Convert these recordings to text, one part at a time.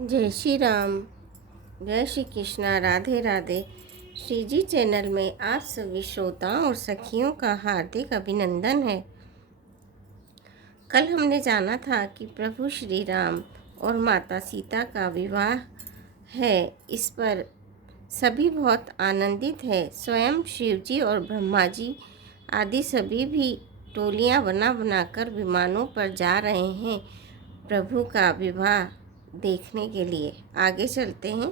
जय श्री राम। जय श्री कृष्णा। राधे राधे। श्री जी चैनल में आप सभी श्रोताओं और सखियों का हार्दिक अभिनंदन है। कल हमने जाना था कि प्रभु श्री राम और माता सीता का विवाह है। इस पर सभी बहुत आनंदित है। स्वयं शिव जी और ब्रह्मा जी आदि सभी भी टोलियां बना बनाकर विमानों पर जा रहे हैं प्रभु का विवाह देखने के लिए। आगे चलते हैं।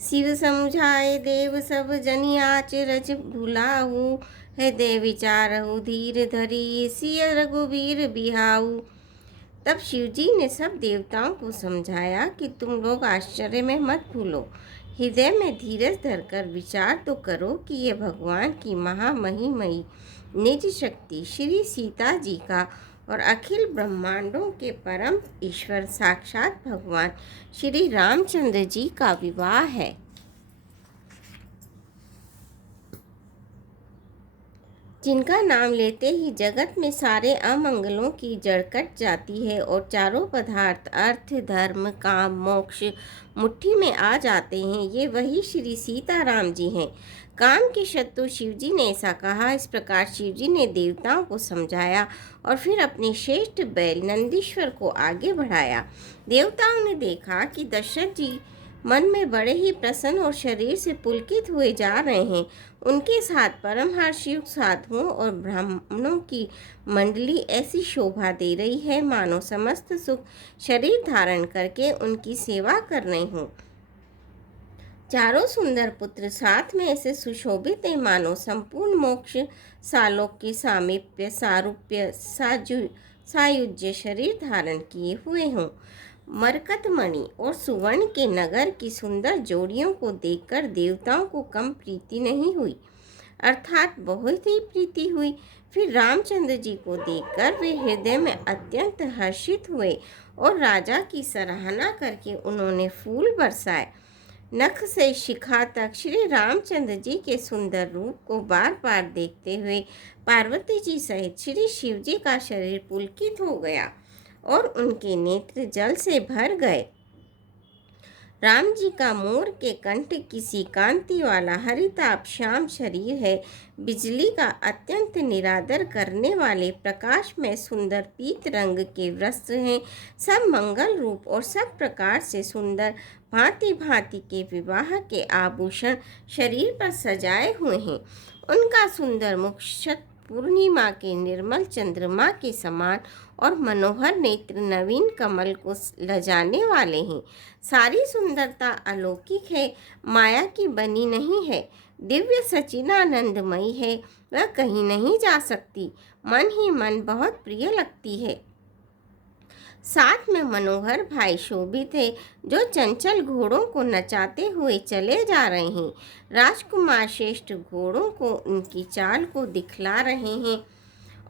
शिव समझाए देव सब जनि आचरज भुलाऊ, हृदय विचारहु धीर धरी सिय रघुवीर बिहाऊ। तब शिव जी ने सब देवताओं को समझाया कि तुम लोग आश्चर्य में मत भूलो, हृदय में धीरज धरकर विचार तो करो कि ये भगवान की महामहिमयी निज शक्ति श्री सीता जी का और अखिल ब्रह्मांडों के परम ईश्वर साक्षात भगवान श्री रामचंद्र जी का विवाह है। जिनका नाम लेते ही जगत में सारे अमंगलों की जड़ कट जाती है और चारों पदार्थ अर्थ धर्म काम मोक्ष मुट्ठी में आ जाते हैं, ये वही श्री सीताराम जी हैं। काम के शत्रु शिव जी ने ऐसा कहा। इस प्रकार शिव जी ने देवताओं को समझाया और फिर अपने श्रेष्ठ बैल नंदीश्वर को आगे बढ़ाया। देवताओं ने देखा कि दशरथ जी मन में बड़े ही प्रसन्न और शरीर से पुलकित हुए जा रहे हैं। उनके साथ परमहर्षयुक्त साधुओं और ब्राह्मणों की मंडली ऐसी शोभा दे रही है मानो समस्त सुख शरीर धारण करके उनकी सेवा कर रहे हों। चारों सुंदर पुत्र साथ में ऐसे सुशोभित है मानो संपूर्ण मोक्ष सालोक्य सामीप्य सारूप्य सायुज्य शरीर धारण किए हुए हों। मरकतमणि और सुवर्ण के नगर की सुंदर जोड़ियों को देखकर देवताओं को कम प्रीति नहीं हुई, अर्थात बहुत ही प्रीति हुई। फिर रामचंद्र जी को देखकर वे हृदय में अत्यंत हर्षित हुए और राजा की सराहना करके उन्होंने फूल बरसाए। नख से शिखा तक श्री रामचंद्र जी के सुंदर रूप को बार बार देखते हुए पार्वती जी सहित श्री शिव जी का शरीर पुलकित हो गया और उनके नेत्र जल से भर गए। राम जी का मोर के कंठ किसी कांति वाला हरिताभ श्याम शरीर है। बिजली का अत्यंत निरादर करने वाले प्रकाश में सुंदर पीत रंग के वस्त्र हैं। सब मंगल रूप और सब प्रकार से सुंदर भांति भांति के विवाह के आभूषण शरीर पर सजाए हुए हैं। उनका सुंदर मुख शत पूर्णिमा के निर्मल चंद्रमा के समान और मनोहर नेत्र नवीन कमल को लजाने वाले हैं। सारी सुंदरता अलौकिक है, माया की बनी नहीं है, दिव्य सच्चिदानंदमयी है, वह कहीं नहीं जा सकती, मन ही मन बहुत प्रिय लगती है। साथ में मनोहर भाई शोभित है जो चंचल घोड़ों को नचाते हुए चले जा रहे हैं। राजकुमार श्रेष्ठ घोड़ों को उनकी चाल को दिखला रहे हैं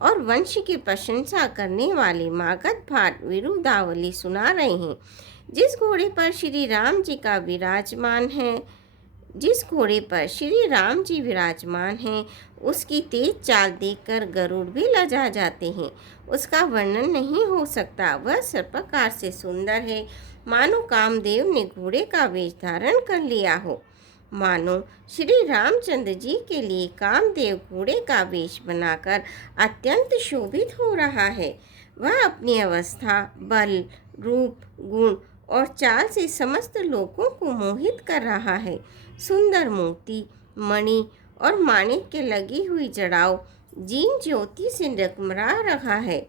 और वंश की प्रशंसा करने वाले मागध भाट विरुदावली सुना रहे हैं। जिस घोड़े पर श्री राम जी विराजमान हैं, उसकी तेज चाल देखकर गरुड़ भी लजा जाते हैं। उसका वर्णन नहीं हो सकता, वह सब प्रकार से सुंदर है मानो कामदेव ने घोड़े का वेश धारण कर लिया हो। मानो श्री रामचंद्र जी के लिए कामदेव घोड़े का वेश बनाकर अत्यंत शोभित हो रहा है। वह अपनी अवस्था, बल, रूप, गुण और चाल से समस्त लोगों को मोहित कर रहा है। सुंदर मोती, मणि और माणिक के लगी हुई जड़ाओ जीन ज्योति से रगमगा रहा है।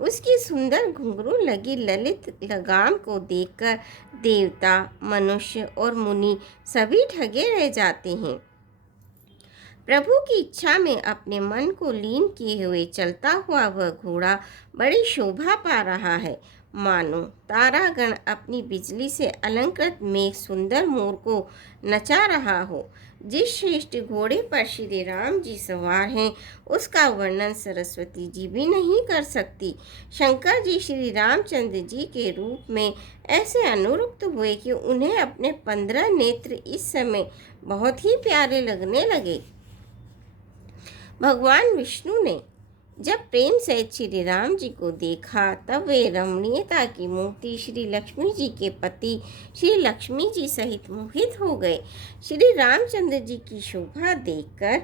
उसकी सुंदर घुंघरू लगी ललित लगाम को देखकर देवता, मनुष्य और मुनि सभी ठगे रह जाते हैं। प्रभु की इच्छा में अपने मन को लीन किए हुए चलता हुआ वह घोड़ा बड़ी शोभा पा रहा है, मानो तारागण अपनी बिजली से अलंकृत मेघ सुंदर मोर को नचा रहा हो। जिस श्रेष्ठ घोड़े पर श्री राम जी सवार हैं, उसका वर्णन सरस्वती जी भी नहीं कर सकती। शंकर जी श्री रामचंद्र जी के रूप में ऐसे अनुरक्त हुए कि उन्हें अपने 15 नेत्र इस समय बहुत ही प्यारे लगने लगे। भगवान विष्णु ने जब प्रेम सहित श्री राम जी को देखा तब वे रमणीयता की मूर्ति श्री लक्ष्मी जी के पति श्री लक्ष्मी जी सहित मोहित हो गए। श्री रामचंद्र जी की शोभा देखकर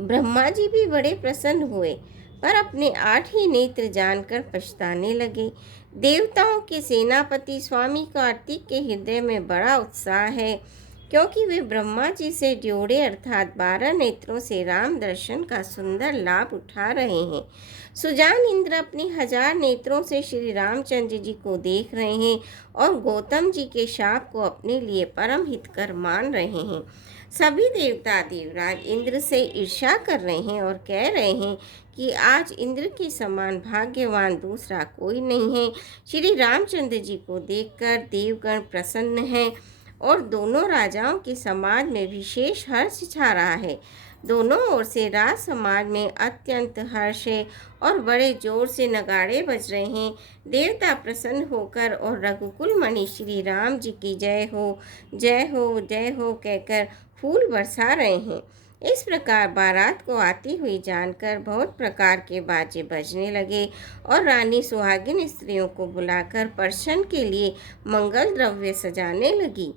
ब्रह्मा जी भी बड़े प्रसन्न हुए, पर अपने 8 ही नेत्र जानकर पछताने लगे। देवताओं के सेनापति स्वामी कार्तिक के हृदय में बड़ा उत्साह है, क्योंकि वे ब्रह्मा जी से जोड़े अर्थात 12 नेत्रों से राम दर्शन का सुंदर लाभ उठा रहे हैं। सुजान इंद्र अपनी 1000 नेत्रों से श्री रामचंद्र जी को देख रहे हैं और गौतम जी के शाप को अपने लिए परम हितकर मान रहे हैं। सभी देवता देवराज इंद्र से ईर्ष्या कर रहे हैं और कह रहे हैं कि आज इंद्र के समान भाग्यवान दूसरा कोई नहीं है। श्री रामचंद्र जी को देखकर देवगण प्रसन्न हैं और दोनों राजाओं के समाज में विशेष हर्ष छा रहा है। दोनों ओर से राज समाज में अत्यंत हर्ष है और बड़े जोर से नगाड़े बज रहे हैं। देवता प्रसन्न होकर और रघुकुल मणि श्री राम जी की जय हो जय हो जय हो कहकर फूल बरसा रहे हैं। इस प्रकार बारात को आती हुई जानकर बहुत प्रकार के बाजे बजने लगे और रानी सुहागिन स्त्रियों को बुलाकर प्रसन्न के लिए मंगल द्रव्य सजाने लगी।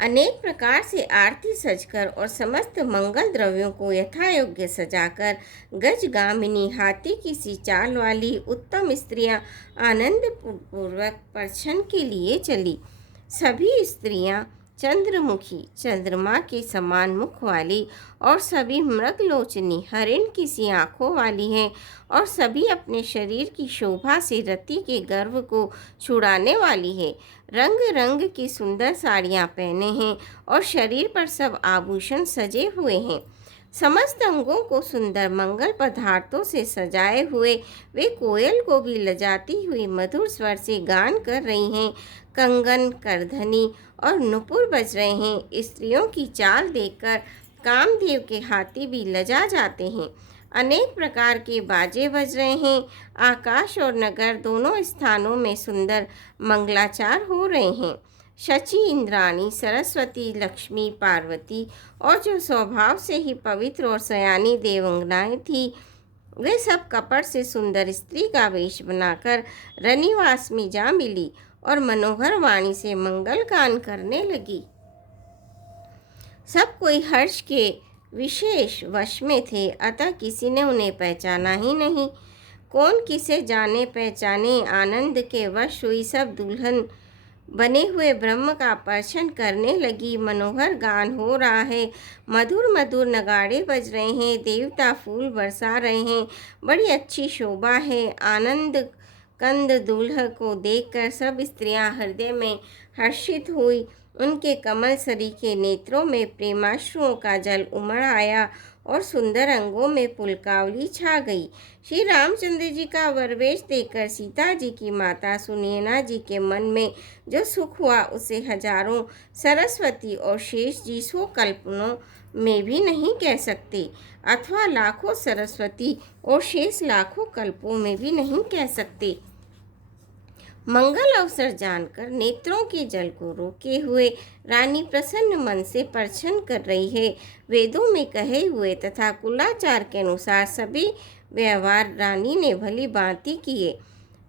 अनेक प्रकार से आरती सजकर और समस्त मंगल द्रव्यों को यथायोग्य सजाकर गजगामिनी हाथी की सी चाल वाली उत्तम स्त्रियां आनंद पूर्वक प्रसन्न के लिए चली। सभी स्त्रियां चंद्रमुखी चंद्रमा के समान मुख वाली और सभी मृगलोचनी हरिण की सी आँखों वाली हैं और सभी अपने शरीर की शोभा से रति के गर्व को छुड़ाने वाली है। रंग रंग की सुंदर साड़ियाँ पहने हैं और शरीर पर सब आभूषण सजे हुए हैं। समस्त अंगों को सुंदर मंगल पदार्थों से सजाए हुए वे कोयल को भी लजाती हुई मधुर स्वर से गान कर रही हैं। कंगन करधनी और नुपुर बज रहे हैं। स्त्रियों की चाल देखकर कामदेव के हाथी भी लजा जाते हैं। अनेक प्रकार के बाजे बज रहे हैं। आकाश और नगर दोनों स्थानों में सुंदर मंगलाचार हो रहे हैं। शची इंद्राणी सरस्वती लक्ष्मी पार्वती और जो स्वभाव से ही पवित्र और सयानी देवंगनाएं थी, वे सब कपट से सुंदर स्त्री का वेश बनाकर रनिवास में जा मिली और मनोहर वाणी से मंगल गान करने लगी। सब कोई हर्ष के विशेष वश में थे, अतः किसी ने उन्हें पहचाना ही नहीं। कौन किसे जाने पहचाने, आनंद के वश हुई सब दुल्हन बने हुए ब्रह्म का दर्शन करने लगी। मनोहर गान हो रहा है, मधुर मधुर नगाड़े बज रहे हैं, देवता फूल बरसा रहे हैं, बड़ी अच्छी शोभा है। आनंद कंद दूल्हा को देखकर सब स्त्रियां हृदय में हर्षित हुई। उनके कमल सरी के नेत्रों में प्रेमाश्रुओं का जल उमड़ आया और सुंदर अंगों में पुलकावली छा गई। श्री रामचंद्र जी का वरवेश देखकर सीता जी की माता सुनैना जी के मन में जो सुख हुआ उसे हजारों सरस्वती और शेष जी सौ कल्पनों में भी नहीं कह सकते, अथवा लाखों सरस्वती और शेष लाखों कल्पों में भी नहीं कह सकते। मंगल अवसर जानकर नेत्रों के जल को रोके हुए रानी प्रसन्न मन से प्रसन्न कर रही है। वेदों में कहे हुए तथा कुलाचार के अनुसार सभी व्यवहार रानी ने भली भांति किए।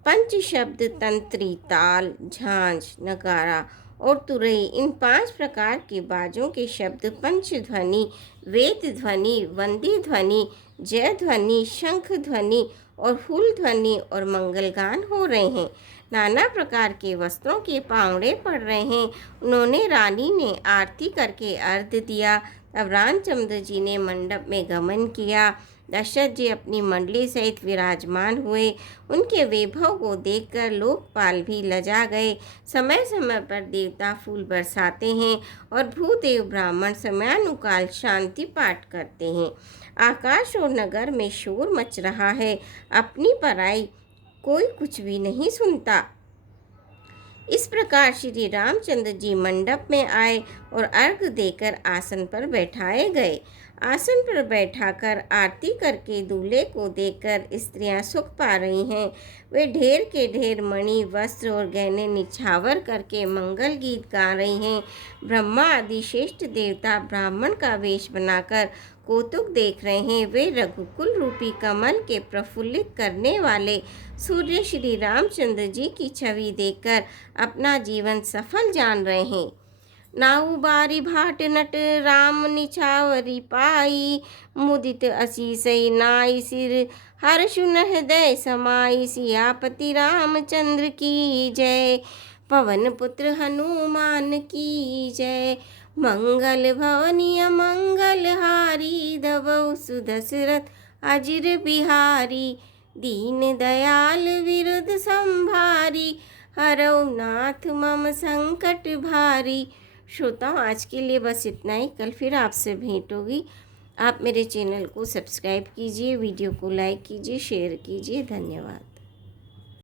पंच शब्द तंत्री, ताल, झांझ, नगारा और तुरई, इन 5 प्रकार के बाजों के शब्द पंच ध्वनि, वेद ध्वनि, वंदी ध्वनि, जय ध्वनि, शंख ध्वनि और फूल ध्वनि और मंगलगान हो रहे हैं। नाना प्रकार के वस्त्रों के पावड़े पड़ रहे हैं। उन्होंने रानी ने आरती करके अर्घ्य दिया। तब रामचंद्र जी ने मंडप में गमन किया। दशरथ जी अपनी मंडली सहित विराजमान हुए। उनके वैभव को देखकर लोकपाल भी लजा गए। समय समय पर देवता फूल बरसाते हैं और भूदेव ब्राह्मण समयानुकाल शांति पाठ करते हैं। आकाश और नगर में शोर मच रहा है, अपनी पराई कोई कुछ भी नहीं सुनता। इस प्रकार श्री रामचंद्र जी मंडप में आए और अर्घ देकर आसन पर बैठाए गए। आसन पर बैठाकर आरती करके दूल्हे को देखकर स्त्रियां सुख पा रही हैं। वे ढेर के ढेर मणि, वस्त्र और गहने निछावर करके मंगल गीत गा रही हैं। ब्रह्मा आदि श्रेष्ठ देवता ब्राह्मण का वेश बनाकर कौतुक देख रहे हैं, वे रघुकुल रूपी कमल के प्रफुल्लित करने वाले सूर्य श्री रामचंद्र जी की छवि देखकर अपना जीवन सफल जान रहे हैं। नाऊ बारी भाट नट राम निछावरी पाई, मुदित असीसई नाई सिर हर्षुन हृदय समाई, सियापति रामचंद्र की जय, पवन पुत्र हनुमान की जय। मंगल भवनीय मंगल हारी, धवौ सुदशरथ अजिर बिहारी, दीन दयाल विरुद्ध संभारी, हरौ नाथ मम संकट भारी। श्रोताओं, आज के लिए बस इतना ही। कल फिर आपसे भेंट होगी। आप मेरे चैनल को सब्सक्राइब कीजिए, वीडियो को लाइक कीजिए, शेयर कीजिए। धन्यवाद।